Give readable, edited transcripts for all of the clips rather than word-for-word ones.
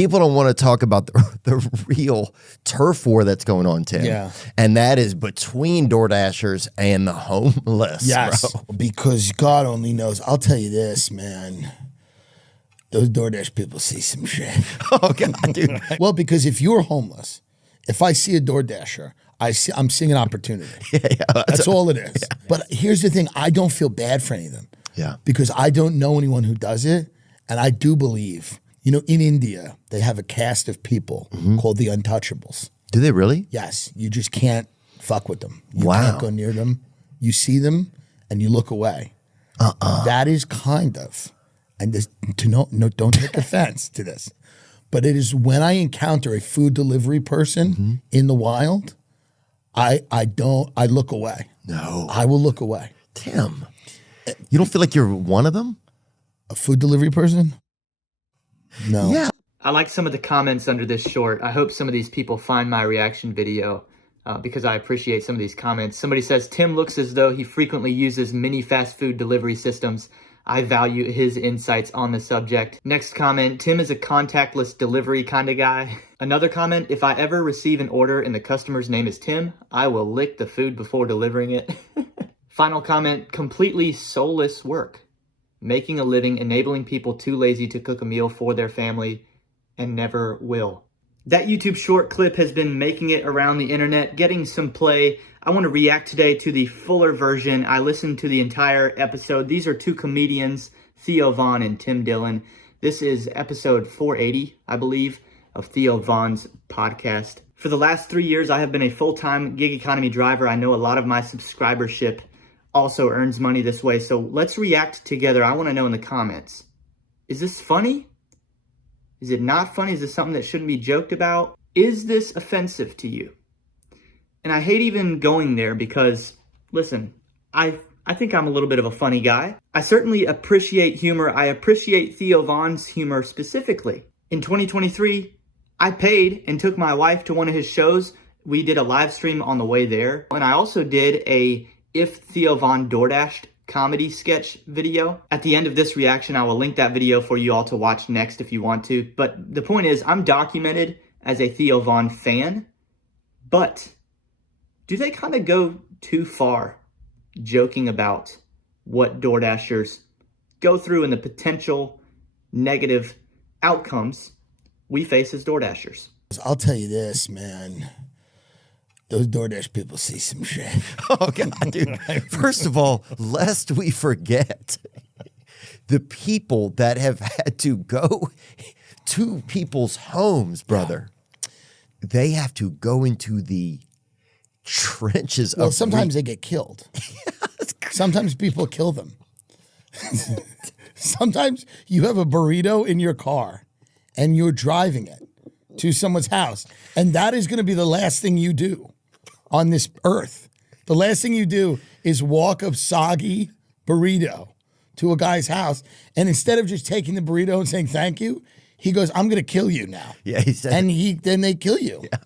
people don't want to talk about the real turf war that's going on, Tim. Yeah. And that is between DoorDashers and the homeless. Yes, bro. because God only knows. I'll tell you this, man. Those DoorDash people see some shit. Oh, God, dude. Well, because if you're homeless, if I see a DoorDasher, I'm seeing an opportunity. That's all it is. Yeah. But here's the thing. I don't feel bad for any of them. Yeah. Because I don't know anyone who does it. And I do believe, in India, they have a caste of people called the untouchables. Do they really? Yes. You just can't fuck with them. You Wow. can't go near them. You see them and you look away. That is kind of, and this, don't take offense to this, but it is when I encounter a food delivery person in the wild, I look away. No. I will look away. Tim, you don't feel like you're one of them? A food delivery person? No. Yeah. I like some of the comments under this short. I hope some of these people find my reaction video because I appreciate some of these comments. Somebody says, Tim looks as though he frequently uses mini fast food delivery systems. I value his insights on the subject. Next comment, Tim is a contactless delivery kind of guy. Another comment, if I ever receive an order and the customer's name is Tim, I will lick the food before delivering it. Final comment, completely soulless work. Making a living, enabling people too lazy to cook a meal for their family and never will. That YouTube short clip has been making it around the internet, getting some play. I want to react today to the fuller version. I listened to the entire episode. These are two comedians, Theo Von and Tim Dillon. This is episode 480, I believe, of Theo Von's podcast. For the last 3 years, I have been a full-time gig economy driver. I know a lot of my subscribership also earns money this way. So let's react together. I want to know in the comments, is this funny? Is it not funny? Is this something that shouldn't be joked about? Is this offensive to you? And I hate even going there because, listen, I think I'm a little bit of a funny guy. I certainly appreciate humor. I appreciate Theo Von's humor specifically. In 2023, I paid and took my wife to one of his shows. We did a live stream on the way there. And I also did a If Theo Von DoorDashed comedy sketch video. At the end of this reaction, I will link that video for you all to watch next if you want to. But the point is, I'm documented as a Theo Von fan, but do they kind of go too far joking about what DoorDashers go through and the potential negative outcomes we face as DoorDashers? I'll tell you this, man. Those DoorDash people see some shit. Oh, God, dude. First of all, lest we forget, the people that have had to go to people's homes, brother, they have to go into the trenches Well, of... sometimes they get killed. Sometimes people kill them. Sometimes you have a burrito in your car and you're driving it to someone's house, and that is going to be the last thing you do on this earth. The last thing you do is walk a soggy burrito to a guy's house, and instead of just taking the burrito and saying thank you, he goes, I'm going to kill you now. Yeah, he said, and then they kill you. Yeah.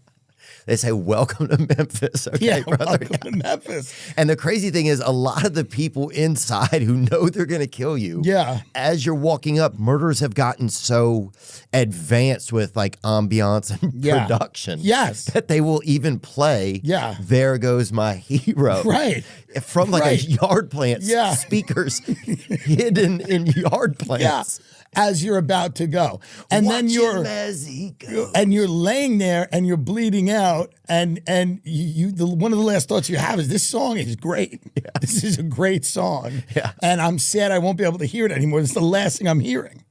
They say, welcome to Memphis. Okay, Yeah, brother. welcome to Memphis. And the crazy thing is, a lot of the people inside who know they're going to kill you, Yeah. as you're walking up, murderers have gotten so advanced with like ambiance and Yeah. production, Yes. that they will even play, Yeah. There Goes My Hero, Right. from like Right. a yard plant, Yeah. speakers hidden in yard plants. Yeah. As you're about to go. And then Watch you're him as he goes. and you're laying there and you're bleeding out, and one of the last thoughts you have is, this song is great. Yeah. This is a great song. Yeah. And I'm sad I won't be able to hear it anymore. It's the last thing I'm hearing.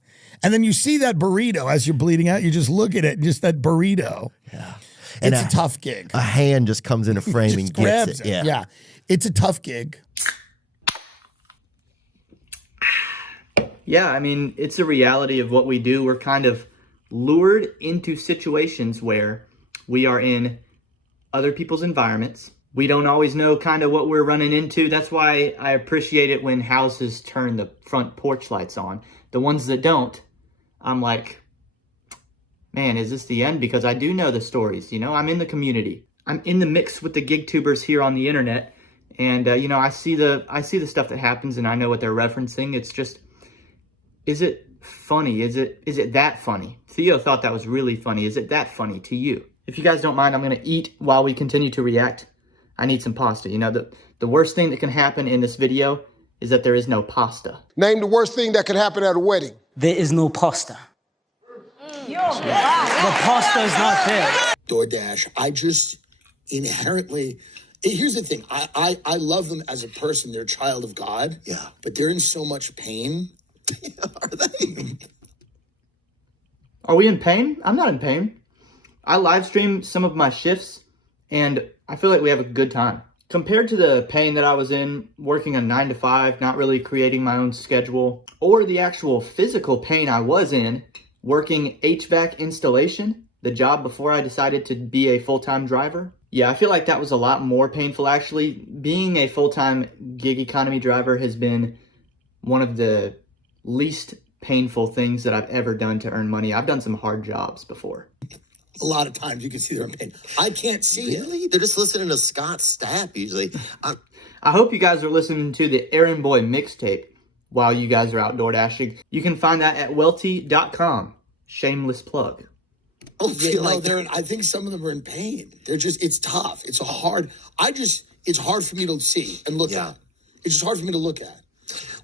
And then you see that burrito as you're bleeding out, you just look at it, just that burrito. Yeah. It's a tough gig. A hand just comes in a frame and Just gets grabs it. Yeah. Yeah. It's a tough gig. Yeah, I mean, it's a reality of what we do. We're kind of lured into situations where we are in other people's environments. We don't always know kind of what we're running into. That's why I appreciate it when houses turn the front porch lights on. The ones that don't, I'm like, man, is this the end? Because I do know the stories, I'm in the community. I'm in the mix with the gig tubers here on the internet. And, I see the stuff that happens and I know what they're referencing. It's just, is it funny? Is it that funny? Theo thought that was really funny. Is it that funny to you? If you guys don't mind, I'm going to eat while we continue to react. I need some pasta. You know, the worst thing that can happen in this video is that there is no pasta. Name the worst thing that could happen at a wedding. There is no pasta. The pasta is not there. DoorDash, I just inherently, here's the thing. I love them as a person. They're a child of God. Yeah. But they're in so much pain. Are they? Are we in pain? I'm not in pain. I live stream some of my shifts, and I feel like we have a good time. Compared to the pain that I was in working a 9 to 5, not really creating my own schedule, or the actual physical pain I was in working HVAC installation, the job before I decided to be a full-time driver. Yeah, I feel like that was a lot more painful actually. Being a full-time gig economy driver has been one of the least painful things that I've ever done to earn money. I've done some hard jobs before. A lot of times you can see they're in pain. I can't see it. Really? They're just listening to Scott Stapp usually. I hope you guys are listening to the Errand Boy mixtape while you guys are out door dashing. You can find that at welty.com. Shameless plug. I think some of them are in pain. They're just, it's tough. It's hard for me to see and look at. It's just hard for me to look at.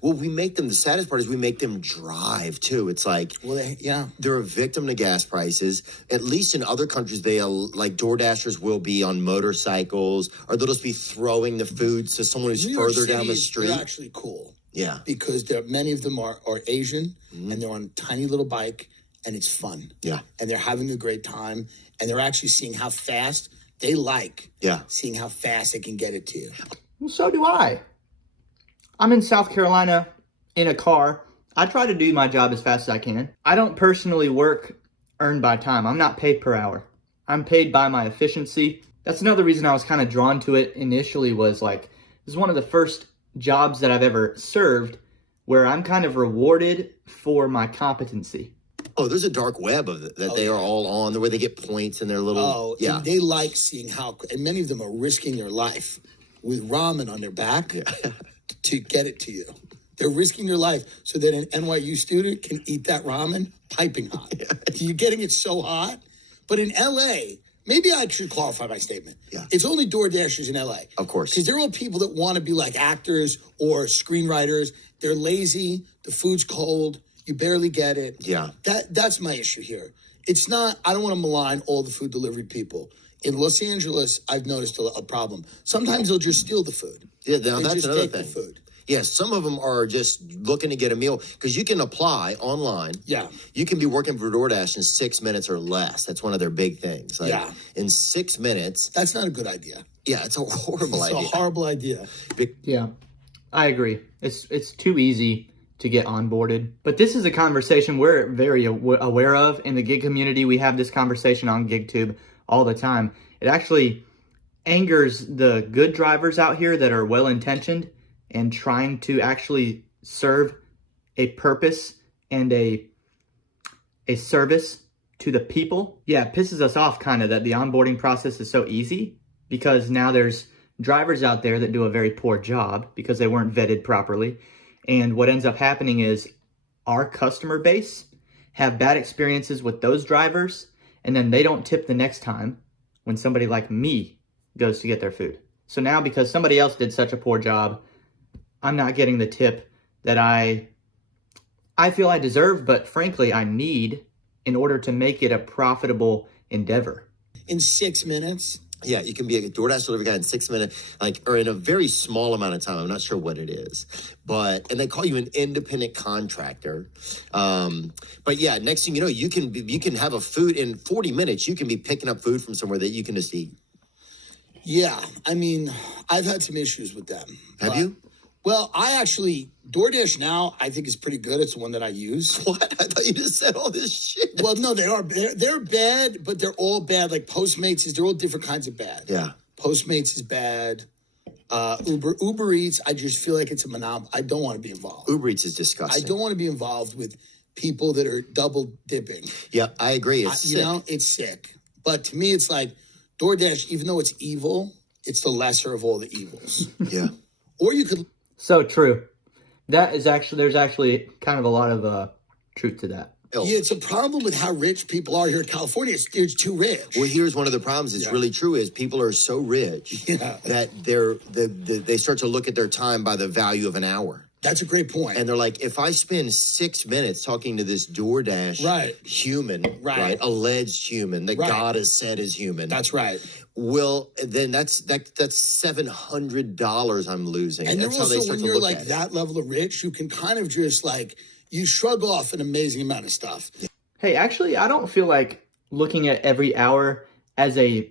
Well, the saddest part is we make them drive too. It's like, they're a victim to gas prices. At least in other countries, like DoorDashers will be on motorcycles, or they'll just be throwing the food to someone who's further down the street. They're actually cool. Yeah. Because many of them are Asian, and they're on a tiny little bike, and it's fun. Yeah. And they're having a great time, and they're actually seeing how fast seeing how fast they can get it to you. Well, so do I. I'm in South Carolina in a car. I try to do my job as fast as I can. I don't personally work earned by time. I'm not paid per hour. I'm paid by my efficiency. That's another reason I was kind of drawn to it initially, was like, this is one of the first jobs that I've ever served where I'm kind of rewarded for my competency. Oh, there's a dark web of it that they are all on, where they get points and their little, and they like seeing and many of them are risking their life with ramen on their back to get it to you. They're risking their life so that an NYU student can eat that ramen piping hot. You're getting it so hot. But in LA, maybe I should qualify my statement. Yeah. It's only DoorDashers in LA. Of course. Because they're all people that want to be like actors or screenwriters. They're lazy. The food's cold. You barely get it. Yeah. That's my issue here. It's not, I don't want to malign all the food delivery people. In Los Angeles, I've noticed a problem. Sometimes they'll just steal the food. Yeah, that's just another take thing. The food. Yeah, some of them are just looking to get a meal, because you can apply online. Yeah. You can be working for DoorDash in 6 minutes or less. That's one of their big things. Like, yeah. In 6 minutes. That's not a good idea. Yeah, it's a horrible idea. It's a horrible idea. Yeah, I agree. It's too easy to get onboarded. But this is a conversation we're very aware of in the gig community. We have this conversation on GigTube all the time. It actually angers the good drivers out here that are well-intentioned and trying to actually serve a purpose and a service to the people. Yeah, it pisses us off kind of that the onboarding process is so easy, because now there's drivers out there that do a very poor job because they weren't vetted properly. And what ends up happening is our customer base have bad experiences with those drivers, and then they don't tip the next time when somebody like me goes to get their food. So now, because somebody else did such a poor job, I'm not getting the tip that I feel I deserve, but frankly, I need in order to make it a profitable endeavor. In 6 minutes? Yeah, you can be a DoorDash delivery guy in 6 minutes, or in a very small amount of time. I'm not sure what it is, and they call you an independent contractor. But yeah, next thing you know, you can have a food in 40 minutes. You can be picking up food from somewhere that you can just eat. Yeah, I mean, I've had some issues with them. Have you? Well, DoorDash now, I think is pretty good. It's the one that I use. What? I thought you just said all this shit. Well, no, they're bad, but they're all bad. Like Postmates they're all different kinds of bad. Yeah. Postmates is bad. Uber Eats, I just feel like it's a monopoly. I don't want to be involved. Uber Eats is disgusting. I don't want to be involved with people that are double dipping. Yeah, I agree. It's sick. It's sick. But to me, it's like DoorDash, even though it's evil, it's the lesser of all the evils. Yeah. Or you could... So true. There's actually kind of a lot of truth to that. Yeah, it's a problem with how rich people are here in California. It's too rich. Well, here's one of the problems. It's really true is people are so rich that they start to look at their time by the value of an hour. That's a great point. And they're like, if I spend 6 minutes talking to this DoorDash human, alleged human that God has said is human. That's right. Well, then that's $700 I'm losing. And that's also, how they start when to you're look like at that level of rich, you can kind of just like, you shrug off an amazing amount of stuff. Hey, actually, I don't feel like looking at every hour as a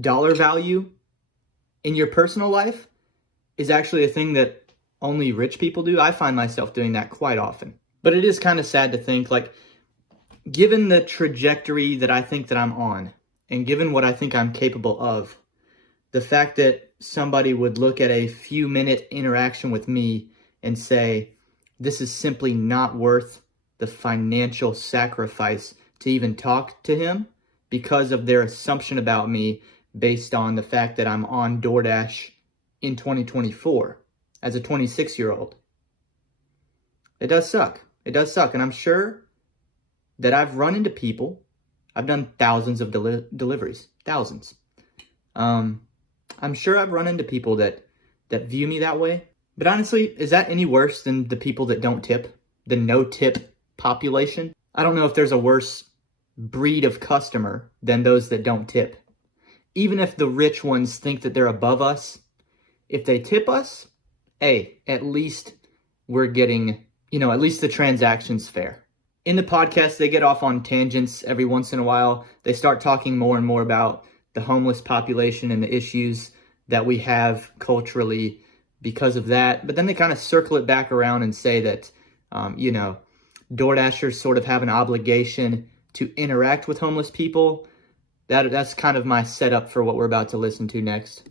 dollar value in your personal life is actually a thing that only rich people do. I find myself doing that quite often. But it is kind of sad to think, like, given the trajectory that I think that I'm on, and given what I think I'm capable of, the fact that somebody would look at a few minute interaction with me and say, this is simply not worth the financial sacrifice to even talk to him because of their assumption about me based on the fact that I'm on DoorDash in 2024 as a 26-year-old. It does suck. It does suck. And I'm sure that I've run into people. I've done thousands of deliveries. Thousands. I'm sure I've run into people that view me that way. But honestly, is that any worse than the people that don't tip? The no-tip population? I don't know if there's a worse breed of customer than those that don't tip. Even if the rich ones think that they're above us, if they tip us, hey, at least we're getting, at least the transaction's fair. In the podcast, they get off on tangents every once in a while. They start talking more and more about the homeless population and the issues that we have culturally because of that. But then they kind of circle it back around and say that, DoorDashers sort of have an obligation to interact with homeless people. That's kind of my setup for what we're about to listen to next.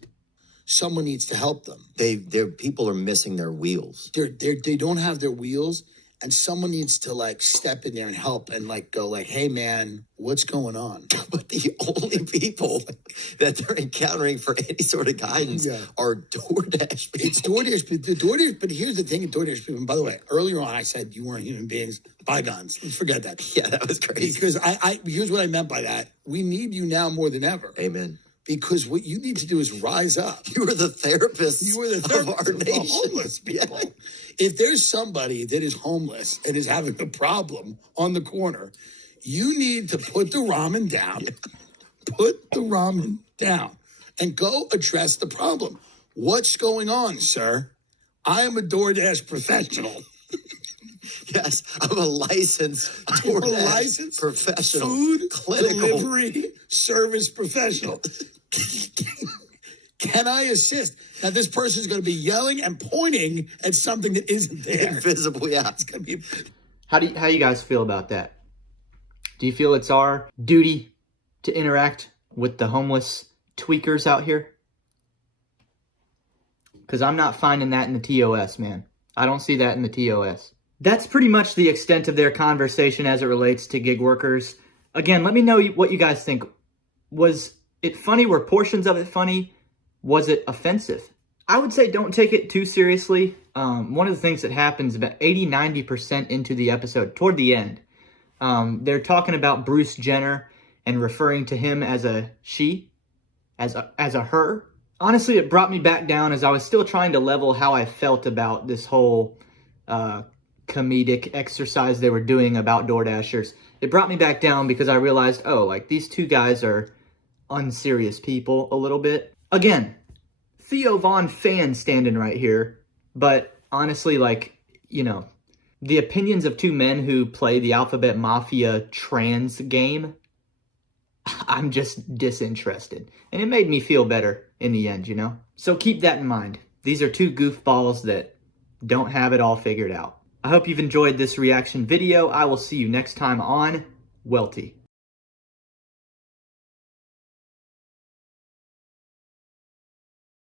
Someone needs to help them. Their people are missing their wheels. They don't have their wheels, and someone needs to like step in there and help and like go like, hey man, what's going on? But the only people that they're encountering for any sort of guidance are DoorDash people. It's DoorDash, but here's the thing, DoorDash people. And by the way, earlier on I said you weren't human beings. Bygones. Let's forget that. Yeah, that was crazy. Because here's what I meant by that. We need you now more than ever. Amen. Because what you need to do is rise up. You are the therapist. You are the therapist of our nation. Homeless people. Yeah. If there's somebody that is homeless and is having a problem on the corner, you need to put the ramen down. Put the ramen down and go address the problem. What's going on, sir? I am a DoorDash professional. Yes, I'm a licensed DoorDash professional. Food clinical delivery service professional. Can I assist? Now, this person's going to be yelling and pointing at something that isn't there. Invisible, yeah. It's going to be... How you guys feel about that? Do you feel it's our duty to interact with the homeless tweakers out here? Because I'm not finding that in the TOS, man. I don't see that in the TOS. That's pretty much the extent of their conversation as it relates to gig workers. Again, let me know what you guys think. Was it funny? Were portions of it funny? Was it offensive? I would say don't take it too seriously. One of the things that happens about 80-90% into the episode, toward the end, they're talking about Bruce Jenner and referring to him as a she, as a her. Honestly, it brought me back down as I was still trying to level how I felt about this whole comedic exercise they were doing about DoorDashers. It brought me back down because I realized, these two guys are unserious people a little bit. Again, Theo Von fan standing right here, but honestly, the opinions of two men who play the Alphabet Mafia trans game, I'm just disinterested. And it made me feel better in the end, So keep that in mind. These are two goofballs that don't have it all figured out. I hope you've enjoyed this reaction video. I will see you next time on Welty.